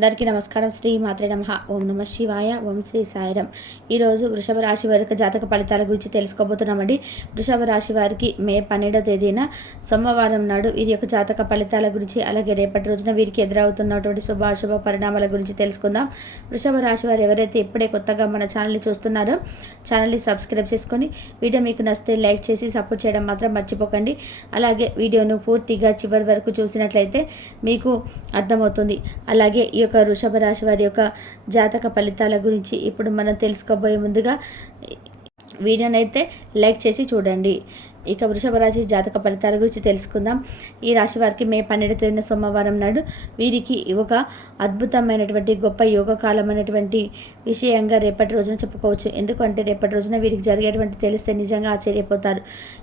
అందరికీ నమస్కారం. శ్రీ మాత్రే నమ. ఓం నమ శివాయ. ఓం శ్రీ సాయిరం. ఈరోజు వృషభ రాశి వారికి జాతక ఫలితాల గురించి తెలుసుకోబోతున్నామండి. వృషభ రాశి వారికి మే పన్నెండో తేదీన సోమవారం నాడు వీరి యొక్క జాతక ఫలితాల గురించి అలాగే రేపటి రోజున వీరికి ఎదురవుతున్నటువంటి శుభ అశుభ పరిణామాల గురించి తెలుసుకుందాం. వృషభ రాశి వారు ఎవరైతే ఇప్పుడే కొత్తగా మన ఛానల్ని చూస్తున్నారో ఛానల్ని సబ్స్క్రైబ్ చేసుకొని వీడియో మీకు నచ్చితే లైక్ చేసి సపోర్ట్ చేయడం మాత్రం మర్చిపోకండి. అలాగే వీడియోను పూర్తిగా చివరి వరకు చూసినట్లయితే మీకు అర్థమవుతుంది. అలాగే ఈ యొక్క వృషభ రాశి వారి యొక్క జాతక ఫలితాల గురించి ఇప్పుడు మనం తెలుసుకోబోయే ముందుగా వీడియోనైతే లైక్ చేసి చూడండి. ఇక వృషభ రాశి జాతక ఫలితాల గురించి తెలుసుకుందాం. ఈ రాశి వారికి మే పన్నెండు తేదీన సోమవారం నాడు వీరికి ఒక అద్భుతమైనటువంటి గొప్ప యోగ కాలం అనేటువంటి విషయంగా రేపటి రోజున చెప్పుకోవచ్చు. ఎందుకంటే రేపటి రోజున వీరికి జరిగేటువంటి తెలిస్తే నిజంగా ఆశ్చర్యపోతారు.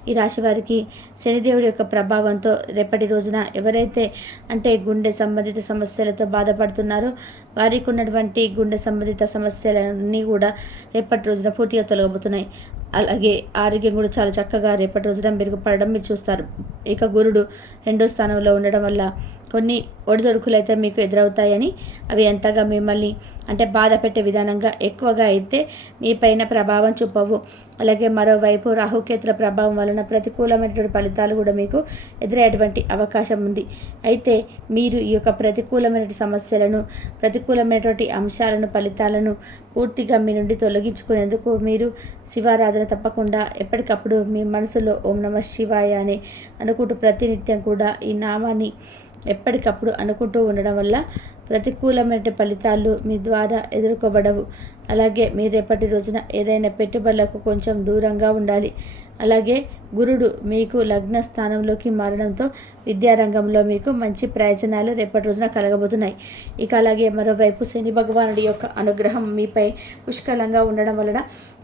ఈ రాశి వారికి శనిదేవుడి యొక్క ప్రభావంతో రేపటి రోజున ఎవరైతే అంటే గుండె సంబంధిత సమస్యలతో బాధపడుతున్నారో వారికి ఉన్నటువంటి గుండె సంబంధిత సమస్యలన్నీ కూడా రేపటి రోజున పూర్తిగా తొలగబోతున్నాయి అలాగే ఆరోగ్యం కూడా చాలా చక్కగా రేపటి రోజున మెరుగుపడడం మీరు చూస్తారు. ఇక గురుడు రెండో స్థానంలో ఉండడం వల్ల కొన్ని ఒడిదొడుకులు అయితే మీకు ఎదురవుతాయని అవి ఎంతగా మిమ్మల్ని అంటే బాధ పెట్టే విధానంగా ఎక్కువగా అయితే మీ పైన ప్రభావం చూపవు. అలాగే మరోవైపు రాహుకేతుల ప్రభావం వలన ప్రతికూలమైనటువంటి ఫలితాలు కూడా మీకు ఎదురయ్యేటువంటి అవకాశం ఉంది. అయితే మీరు ఈ యొక్క ప్రతికూలమైన సమస్యలను ప్రతికూలమైనటువంటి అంశాలను ఫలితాలను పూర్తిగా మీ నుండి తొలగించుకునేందుకు మీరు శివారాధన తప్పకుండా ఎప్పటికప్పుడు మీ మనసులో ఓం నమ శివాయ అని అనుకుంటూ ప్రతినిత్యం కూడా ఈ నామాన్ని ఎప్పటికప్పుడు అనుకుంటూ ఉండడం వల్ల ప్రతికూలమైన ఫలితాలు మీ ద్వారా ఎదుర్కోబడవు. అలాగే మీరు రేపటి రోజున ఏదైనా పెట్టుబడులకు కొంచెం దూరంగా ఉండాలి. అలాగే గురుడు మీకు లగ్న స్థానంలోకి మారడంతో విద్యారంగంలో మీకు మంచి ప్రయోజనాలు రేపటి రోజున కలగబోతున్నాయి. ఇక అలాగే మరోవైపు శని భగవానుడి యొక్క అనుగ్రహం మీపై పుష్కలంగా ఉండడం వలన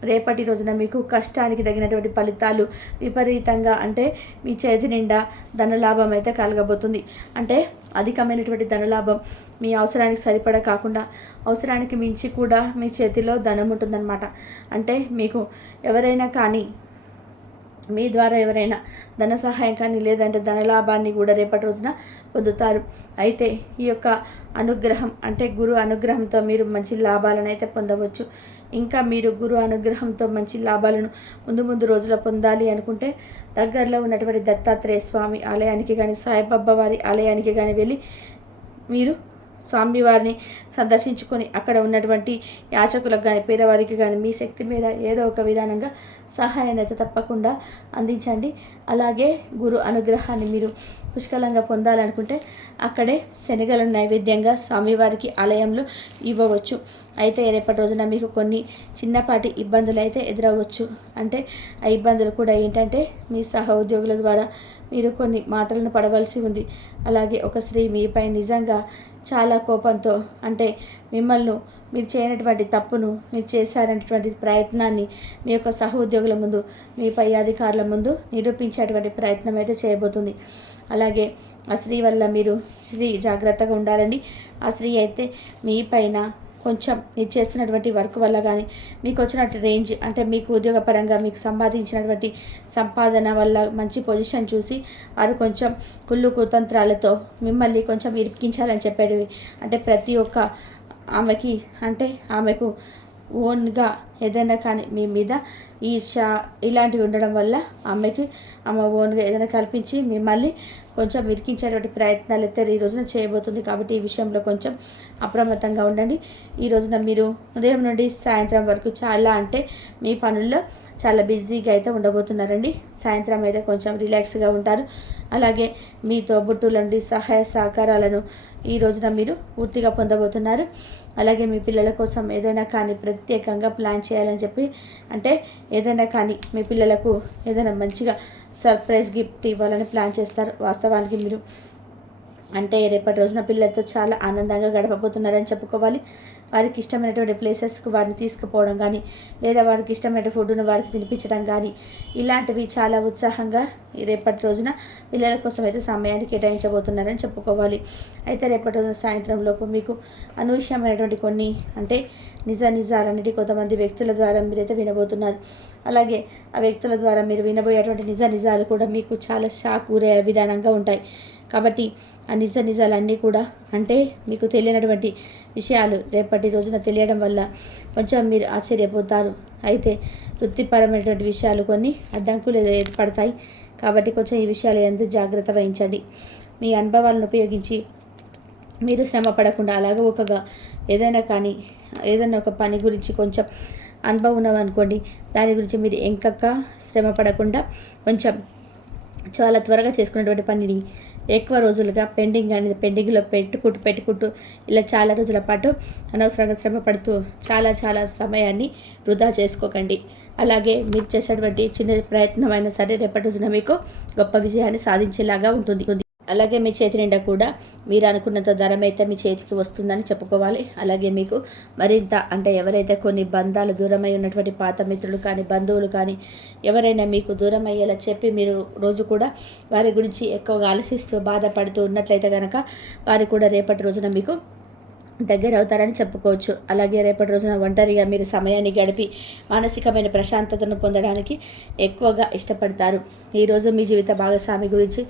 రేపటి రోజున మీకు కష్టానికి తగినటువంటి ఫలితాలు విపరీతంగా అంటే మీ చేతి నిండా ధనలాభం అయితే కలగబోతుంది. అంటే అధికమైనటువంటి ధనలాభం మీ అవసరానికి సరిపడా కాకుండా అవసరానికి మించి కూడా మీ చేతిలో ధనం ఉంటుందన్నమాట. అంటే మీకు ఎవరైనా కానీ మీ ద్వారా ఎవరైనా ధన సహాయం కానీ లేదంటే ధన లాభాన్ని కూడా రేపటి రోజున పొందుతారు. అయితే ఈ యొక్క అనుగ్రహం అంటే గురు అనుగ్రహంతో మీరు మంచి లాభాలను అయితే పొందవచ్చు. ఇంకా మీరు గురు అనుగ్రహంతో మంచి లాభాలను ముందు ముందు రోజుల పొందాలి అనుకుంటే దగ్గరలో ఉన్నటువంటి దత్తాత్రేయ స్వామి ఆలయానికి కానీ సాయిబాబా వారి ఆలయానికి కానీ వెళ్ళి మీరు స్వామివారిని సందర్శించుకొని అక్కడ ఉన్నటువంటి యాచకులకు కానీ పేదవారికి కానీ మీ శక్తి మీద ఏదో ఒక విధానంగా సహాయాన్ని అయితే తప్పకుండా అందించండి. అలాగే గురు అనుగ్రహాన్ని మీరు పుష్కలంగా పొందాలనుకుంటే అక్కడే శనిగల నైవేద్యంగా స్వామివారికి ఆలయంలో ఇవ్వవచ్చు. అయితే రేపటి రోజున మీకు కొన్ని చిన్నపాటి ఇబ్బందులు అయితే ఎదురవ్వచ్చు. అంటే ఆ ఇబ్బందులు కూడా ఏంటంటే మీ సహ ఉద్యోగుల ద్వారా మీరు కొన్ని మాటలను పడవలసి ఉంది. అలాగే ఒక స్త్రీ మీపై నిజంగా చాలా కోపంతో అంటే మిమ్మల్ని మీరు చేయనటువంటి తప్పును మీరు చేశారనేటువంటి ప్రయత్నాన్ని మీ యొక్క సహ ఉద్యోగుల ముందు మీ పై అధికారుల ముందు నిరూపించేటువంటి ప్రయత్నం అయితే చేయబోతుంది. అలాగే ఆ స్త్రీ వల్ల మీరు స్త్రీ జాగ్రత్తగా ఉండాలండి. ఆ స్త్రీ అయితే మీ పైన కొంచెం మీరు చేస్తున్నటువంటి వర్క్ వల్ల కానీ మీకు వచ్చినటువంటి రేంజ్ అంటే మీకు ఉద్యోగపరంగా మీకు సంపాదించినటువంటి సంపాదన వల్ల మంచి పొజిషన్ చూసి వారు కొంచెం కుళ్ళు కుతంత్రాలతో మిమ్మల్ని కొంచెం ఇరికించాలని చెప్పేవి అంటే ప్రతి ఒక్క ఆమెకి అంటే ఆమెకు ఓన్గా ఏదైనా కానీ మీ మీద ఈర్ష ఇలాంటివి ఉండడం వల్ల ఆమెకి ఆమె ఓన్గా ఏదైనా కల్పించి మిమ్మల్ని కొంచెం ఇరికించేటువంటి ప్రయత్నాలు అయితే ఈ రోజున చేయబోతుంది కాబట్టి ఈ విషయంలో కొంచెం అప్రమత్తంగా ఉండండి. ఈ రోజున మీరు ఉదయం నుండి సాయంత్రం వరకు చాలా అంటే మీ పనుల్లో చాలా బిజీగా అయితే ఉండబోతున్నారండి. సాయంత్రం అయితే కొంచెం రిలాక్స్గా ఉంటారు. అలాగే మీ తోబుట్టుల నుండి సహాయ సహకారాలను ఈ రోజున మీరు పూర్తిగా పొందబోతున్నారు. అలాగే మీ పిల్లల కోసం ఏదైనా కానీ ప్రత్యేకంగా ప్లాన్ చేయాలని చెప్పి అంటే ఏదైనా కానీ మీ పిల్లలకు ఏదైనా మంచిగా సర్ప్రైజ్ గిఫ్ట్ ఇవ్వాలని ప్లాన్ చేస్తారు. వాస్తవానికి మీరు అంటే రేపటి రోజున పిల్లలతో చాలా ఆనందంగా గడపబోతున్నారని చెప్పుకోవాలి. వారికి ఇష్టమైనటువంటి ప్లేసెస్కు వారిని తీసుకుపోవడం కానీ లేదా వారికి ఇష్టమైన ఫుడ్ను వారికి తినిపించడం కానీ ఇలాంటివి చాలా ఉత్సాహంగా రేపటి రోజున పిల్లల కోసం అయితే సమయాన్ని కేటాయించబోతున్నారని చెప్పుకోవాలి. అయితే రేపటి రోజున సాయంత్రం లోపు మీకు అనూహ్యమైనటువంటి కొన్ని అంటే నిజ నిజాలన్నిటి కొంతమంది వ్యక్తుల ద్వారా మీరైతే వినబోతున్నారు. అలాగే ఆ వ్యక్తుల ద్వారా మీరు వినబోయేటువంటి నిజ నిజాలు కూడా మీకు చాలా షాక్ ఊరే విధానంగా ఉంటాయి. కాబట్టి ఆ నిజ నిజాలన్నీ కూడా. అంటే మీకు తెలియనటువంటి విషయాలు రేపటి రోజున తెలియడం వల్ల కొంచెం మీరు ఆశ్చర్యపోతారు. అయితే వృత్తిపరమైనటువంటి విషయాలు కొన్ని అడ్డంకులు ఏర్పడతాయి. కాబట్టి కొంచెం ఈ విషయాలు ఎంతో జాగ్రత్త వహించండి. మీ అనుభవాలను ఉపయోగించి మీరు శ్రమ పడకుండా అలాగే ఒకగా ఏదైనా కానీ ఏదైనా ఒక పని గురించి కొంచెం అనుభవం ఉన్నామనుకోండి దాని గురించి మీరు ఎంకక్క శ్రమ పడకుండా కొంచెం చాలా త్వరగా చేసుకున్నటువంటి పనిని ఎక్కువ రోజులుగా పెండింగ్ అనేది పెండింగ్లో పెట్టుకుంటూ పెట్టుకుంటూ ఇలా చాలా రోజుల పాటు అనవసరంగా శ్రమ పడుతూ చాలా చాలా సమయాన్ని వృధా చేసుకోకండి. అలాగే మీరు చేసేటువంటి చిన్న ప్రయత్నం సరే రేపటి రోజున మీకు గొప్ప విజయాన్ని సాధించేలాగా ఉంటుంది. అలాగే మీ చేతి నిండా కూడా మీరు అనుకున్నంత ధరం అయితే మీ చేతికి వస్తుందని చెప్పుకోవాలి. అలాగే మీకు మరింత అంటే ఎవరైతే కొన్ని బంధాలు దూరమై ఉన్నటువంటి పాత మిత్రులు కానీ బంధువులు కానీ ఎవరైనా మీకు దూరం అయ్యేలా చెప్పి మీరు రోజు కూడా వారి గురించి ఎక్కువగా ఆలోచిస్తూ బాధపడుతూ ఉన్నట్లయితే కనుక వారు కూడా రేపటి రోజున మీకు దగ్గర అవుతారని చెప్పుకోవచ్చు. అలాగే రేపటి రోజున ఒంటరిగా మీరు సమయాన్ని గడిపి మానసికమైన ప్రశాంతతను పొందడానికి ఎక్కువగా ఇష్టపడతారు. ఈరోజు మీ జీవిత భాగస్వామి గురించి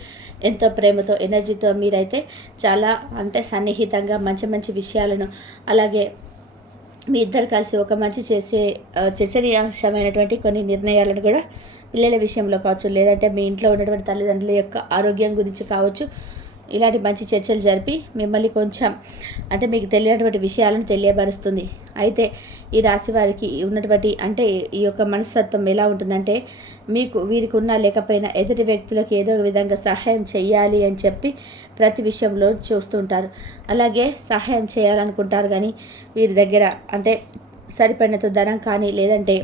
ఎంతో ప్రేమతో ఎనర్జీతో మీరైతే చాలా అంటే సన్నిహితంగా మంచి మంచి విషయాలను అలాగే మీ ఇద్దరు కలిసి ఒక మంచి చేసే చర్చనీయాంశమైనటువంటి కొన్ని నిర్ణయాలను కూడా పిల్లల విషయంలో కావచ్చు లేదంటే మీ ఇంట్లో ఉన్నటువంటి తల్లిదండ్రుల యొక్క ఆరోగ్యం గురించి కావచ్చు ఇలాంటి మంచి చర్చలు జరిపి మిమ్మల్ని కొంచెం అంటే మీకు తెలియనటువంటి విషయాలను తెలియబరుస్తుంది అయితే ఈ రాశి వారికి ఉన్నటువంటి అంటే ఈ యొక్క మనస్తత్వం ఎలా ఉంటుందంటే మీకు వీరికి ఉన్నా లేకపోయినా ఎదుటి వ్యక్తులకు ఏదో ఒక విధంగా సహాయం చేయాలి అని చెప్పి ప్రతి విషయంలో చూస్తుంటారు అలాగే సహాయం చేయాలనుకుంటారు కానీ వీరి దగ్గర అంటే సరిపడినంత ధనం కానీ లేదంటే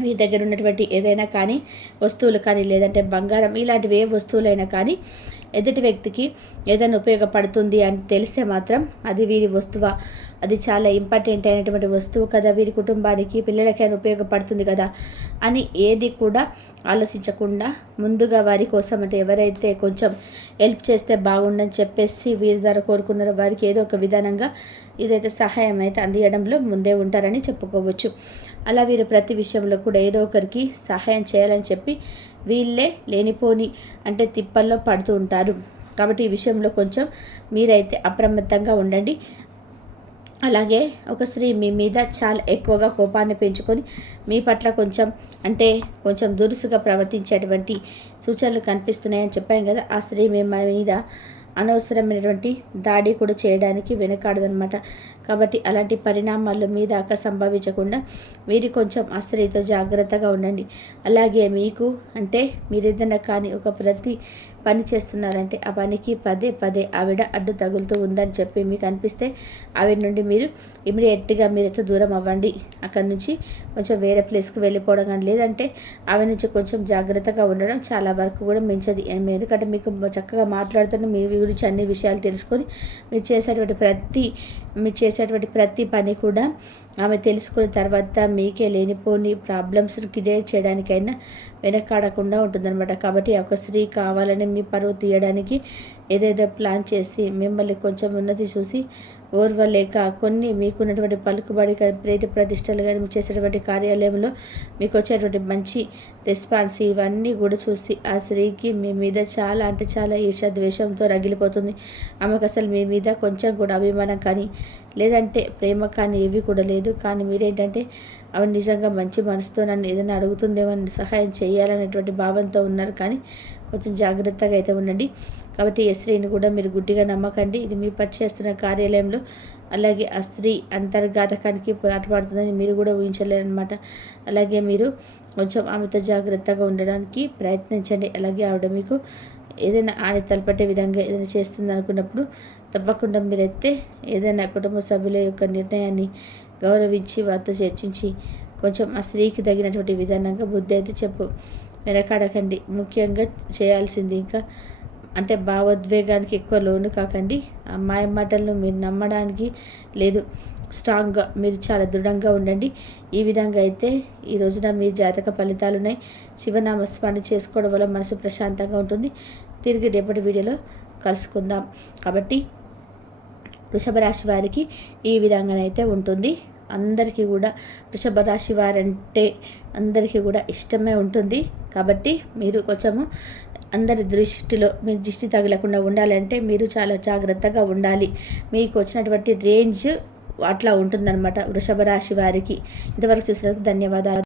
మీ దగ్గర ఉన్నటువంటి ఏదైనా కానీ వస్తువులు కానీ లేదంటే బంగారం ఇలాంటివి ఏ వస్తువులైనా కానీ ఎదుటి వ్యక్తికి ఏదైనా ఉపయోగపడుతుంది అని తెలిస్తే మాత్రం అది వీరి వస్తువా. అది చాలా ఇంపార్టెంట్ అయినటువంటి వస్తువు కదా వీరి కుటుంబానికి పిల్లలకైనా ఉపయోగపడుతుంది కదా అని ఏది కూడా ఆలోచించకుండా ముందుగా వారి కోసం అంటే ఎవరైతే కొంచెం హెల్ప్ చేస్తే బాగుండని చెప్పేసి వీరి ద్వారా కోరుకున్నారో వారికి ఏదో ఒక విధానంగా ఇదైతే సహాయం అయితే అందియడంలో ముందే ఉంటారని చెప్పుకోవచ్చు. అలా వీరు ప్రతి విషయంలో కూడా ఏదో ఒకరికి సహాయం చేయాలని చెప్పి వీళ్ళే లేనిపోని అంటే తిప్పల్లో పడుతూ ఉంటారు. కాబట్టి ఈ విషయంలో కొంచెం మీరైతే అప్రమత్తంగా ఉండండి. అలాగే ఒక స్త్రీ మీ మీద చాలా ఎక్కువగా కోపాన్ని పెంచుకొని మీ పట్ల కొంచెం అంటే కొంచెం దురుసుగా ప్రవర్తించేటువంటి సూచనలు కనిపిస్తున్నాయని చెప్పాం కదా. ఆ స్త్రీ మీ మీద అనవసరమైనటువంటి దాడి కూడా చేయడానికి వెనకాడదనమాట కాబట్టి అలాంటి పరిణామాలు మీ దాకా సంభవించకుండా మీరు కొంచెం ఆ స్త్రీతో జాగ్రత్తగా ఉండండి. అలాగే మీకు అంటే మీరు ఏదైనా కానీ ఒక ప్రతి పని చేస్తున్నారంటే ఆ పనికి పదే పదే ఆవిడ అడ్డు తగులుతూ ఉందని చెప్పి మీకు అనిపిస్తే ఆవిడ నుండి మీరు ఇమీడియట్గా మీరైతే దూరం అవ్వండి. అక్కడి నుంచి కొంచెం వేరే ప్లేస్కి వెళ్ళిపోవడం కానీ లేదంటే ఆమె నుంచి కొంచెం జాగ్రత్తగా ఉండడం చాలా వరకు కూడా మించది. ఎందుకంటే మీకు చక్కగా మాట్లాడుతున్న మీ గురించి అన్ని విషయాలు తెలుసుకొని మీరు చేసేటువంటి ప్రతి మీరు చేసేటువంటి ప్రతి పని కూడా ఆమె తెలుసుకున్న తర్వాత మీకే లేనిపోని ప్రాబ్లమ్స్ను క్రియేట్ చేయడానికైనా వెనకాడకుండా ఉంటుందన్నమాట. కాబట్టి ఒక స్త్రీ కావాలని మీ పరువు తీయడానికి ఏదేదో ప్లాన్ చేసి మిమ్మల్ని కొంచెం ఉన్నతి చూసి ఓర్వలేక కొన్ని మీకున్నటువంటి పలుకుబడి ప్రీతి ప్రతిష్టలు కానీ మీరు చేసేటువంటి కార్యాలయంలో మీకు వచ్చేటువంటి మంచి రెస్పాన్స్ ఇవన్నీ కూడా చూసి ఆ స్త్రీకి మీ మీద చాలా అంటే చాలా ఈర్ష ద్వేషంతో రగిలిపోతుంది. ఆమెకు అసలు మీ మీద కొంచెం కూడా అభిమానం కానీ లేదంటే ప్రేమ కానీ ఏవి కూడా లేదు. కానీ మీరేంటంటే ఆమె నిజంగా మంచి మనసుతో నన్ను ఏదైనా అడుగుతుందేమో సహాయం చేయాలనేటువంటి భావంతో ఉన్నారు. కానీ కొంచెం జాగ్రత్తగా అయితే ఉండండి. కాబట్టి ఏ స్త్రీని కూడా మీరు గుడ్డిగా నమ్మకండి. ఇది మీ పని చేస్తున్న కార్యాలయంలో అలాగే ఆ స్త్రీ అంతర్ఘాతకానికి పాటుపడుతుందని మీరు కూడా ఊహించలేరనమాట అలాగే మీరు కొంచెం ఆమెతో జాగ్రత్తగా ఉండడానికి ప్రయత్నించండి. అలాగే ఆవిడ మీకు ఏదైనా ఆని తలపట్టే విధంగా ఏదైనా చేస్తుంది అనుకున్నప్పుడు తప్పకుండా మీరైతే ఏదైనా కుటుంబ సభ్యుల యొక్క నిర్ణయాన్ని గౌరవించి వారితో చర్చించి కొంచెం ఆ స్త్రీకి తగినటువంటి విధానంగా బుద్ధి అయితే చెప్పు వెనకాడకండి. ముఖ్యంగా చేయాల్సింది ఇంకా అంటే భావోద్వేగానికి ఎక్కువ లోను కాకండి. మాయ మాటలను మీరు నమ్మడానికి లేదు. స్ట్రాంగ్గా మీరు చాలా దృఢంగా ఉండండి. ఈ విధంగా అయితే ఈ రోజున మీ జాతక ఫలితాలు ఉన్నాయి. శివనామస్మరణ చేసుకోవడం వల్ల మనసు ప్రశాంతంగా ఉంటుంది. తిరిగి రేపటి వీడియోలో కలుసుకుందాం. కాబట్టి వృషభ రాశి వారికి ఈ విధంగానైతే ఉంటుంది. అందరికీ కూడా వృషభ రాశి వారంటే అందరికీ కూడా ఇష్టమే ఉంటుంది. కాబట్టి మీరు కొంచెము అందరి దృష్టిలో మీ దృష్టి తగలకుండా ఉండాలంటే మీరు చాలా జాగ్రత్తగా ఉండాలి. మీకు వచ్చినటువంటి రేంజ్ అట్లా ఉంటుందన్నమాట వృషభ రాశి వారికి. ఇంతవరకు చూసినందుకు ధన్యవాదాలు.